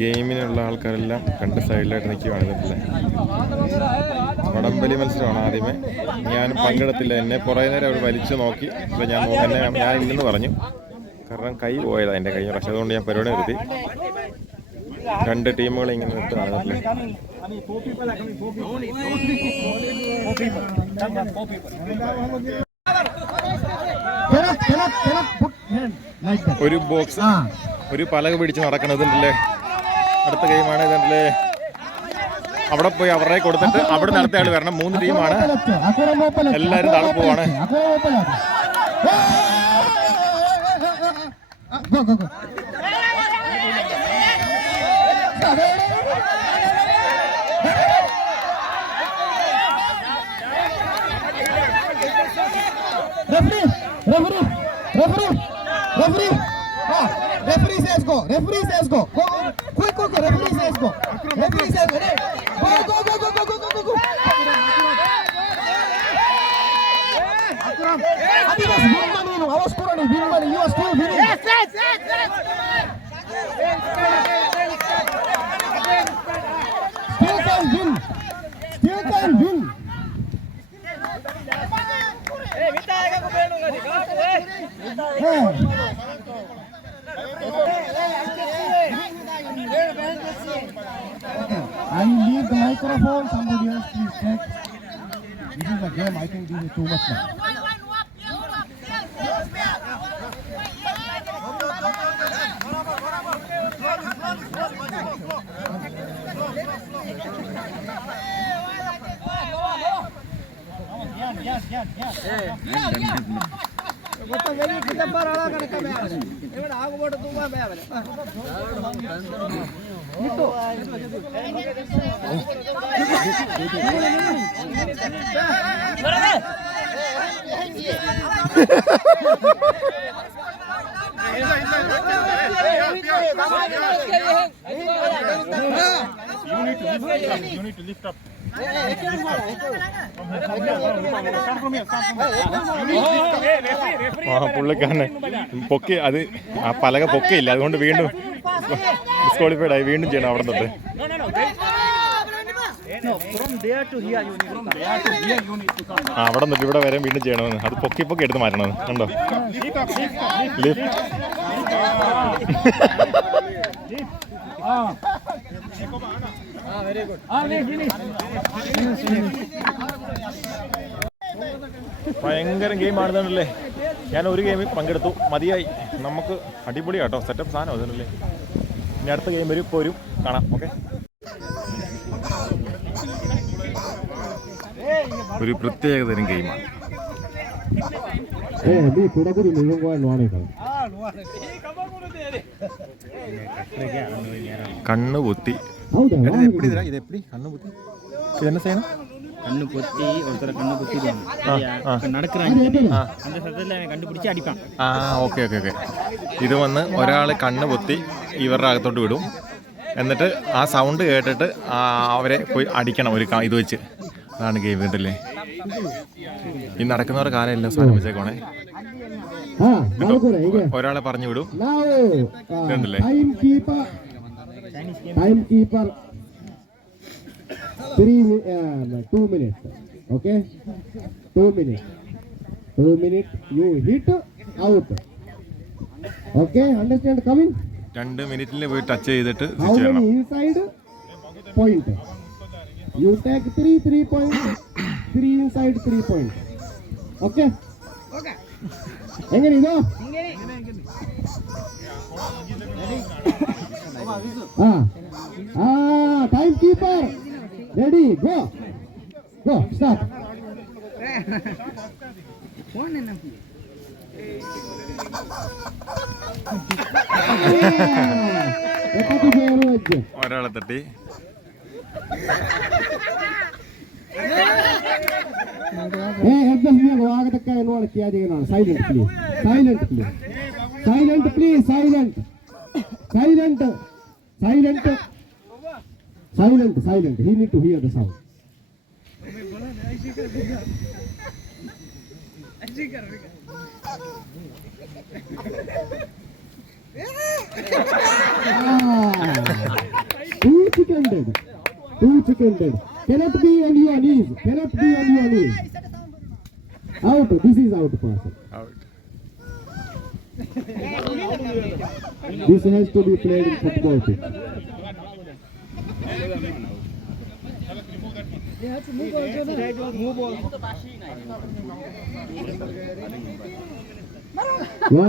ഗെയിമിനുള്ള ആൾക്കാരെല്ലാം രണ്ട് സൈഡിലായിട്ട് നിൽക്കുകയാണ് ഇതില്ലേ വടംവലി മത്സരമാണ് ആദ്യമേ. ഞാൻ പങ്കെടുത്തില്ല എന്നെ. കുറേ നേരം അവർ വലിച്ചു നോക്കി. അപ്പോൾ ഞാൻ എന്നെ ഞാൻ ഇല്ലെന്ന് പറഞ്ഞു. കാരണം കൈ പോയതാണ് എന്റെ കൈ. പക്ഷേ അതുകൊണ്ട് ഞാൻ പരിപാടി നിർത്തി. രണ്ട് ടീമുകൾ ഇങ്ങനെ നിർത്തുകയാണ് ഇതില്ലേ ഒരു ബോക്സ് ഒരു പലക പിടിച്ച് നടക്കണത് ഉണ്ടല്ലേ അടുത്ത ഗെയിമാണ് ഇതല്ലേ അവിടെ പോയി അവരുടെ കൊടുത്തിട്ട് അവിടെ നടത്ത ആൾ വരണം മൂന്ന് ടീമാണ് എല്ലാവരും തളപ്പോവാണ് Referee! Referee! Referee! Referee referee చేసుకో రెఫరీ చేసుకో క్విక్ క్విక్ రెఫరీ చేసుకో రెఫరీ చేసుకో రే go go go go go go go అది బస్ విన్ మని ను అవస్ కొరని win money you are still win yes yes yes yes still can win still can win ఏ వితాయగా కుబేను గది కాపు ఏ I leave the microphone. Somebody else please check. This is a game. I think this is too much now. మొత్తం వెయ్యి చిదంబరాల కనుక మేవలే ఇక్కడ ఆగుబోటు తుమ్మా మేవలే నిట్టు You need to lift up. You need to lift up. ആ പുള്ളിക്കാരനെ പൊക്കി അത് ആ പലക പൊക്കയില്ല അതുകൊണ്ട് വീണ്ടും ഡിസ്ക്വാളിഫൈഡ് ആയി വീണ്ടും ചെയ്യണം അവിടെ തൊട്ട് അവിടെ നിന്നിട്ട് ഇവിടെ വരെ വീണ്ടും ചെയ്യണമെന്ന്. അത് പൊക്കി പൊക്കി എടുത്ത് മാറ്റണമെന്ന്. കണ്ടോ? ലിഫ്റ്റ് ഭയങ്കര ഗെയിം ആടുന്നുണ്ടല്ലേ ഞാൻ ഒരു ഗെയിമിൽ പങ്കെടുത്തു. മതിയായി. നമുക്ക് അടിപൊളി കേട്ടോ സെറ്റപ്പ് സാധനം അതുണ്ടല്ലേ ഇനി അടുത്ത ഗെയിം വരും ഇപ്പോൾ വരും കാണാം. ഓക്കെ ഒരു പ്രത്യേക തരം ഗെയിമാണ് ka. കണ്ണ് പൊത്തി ഇത് വന്ന് ഒരാൾ കണ്ണ് പൊത്തി ഇവരുടെ അകത്തോട്ട് വിടും എന്നിട്ട് ആ സൗണ്ട് കേട്ടിട്ട് അവരെ പോയി അടിക്കണം ഒരു ഇത് വെച്ച്. അതാണ് ഗെയിം കണ്ടല്ലേ ഈ നടക്കുന്നവർക്ക് ആരെല്ലാം സാധനം വെച്ചേക്കോണേ ഒരാളെ പറഞ്ഞു വിടും. കണ്ടല്ലേ time keeper three two minute okay two minute two minute you hit out okay understand come in രണ്ട് മിനിറ്റിൽ പോയി ടച്ച് ചെയ്തിട്ട് inside point you take three three point three inside three point okay എങ്ങനെ ഇതോ? Time keeper ready go go start phone ഒരാളെ തട്ടി. ഏ എന്താ വാഗതൊക്കെ എന്നോട് ചെയ്യാതിരിക്കുന്നതാണ് silent silent silent please silent silent silent silent silent he need to hear the sound Two chicken dead. Two chicken dead. Cannot be on your knees. Cannot be on your knees. Out. This is out, person. Out. This has to be played in football pitch. One.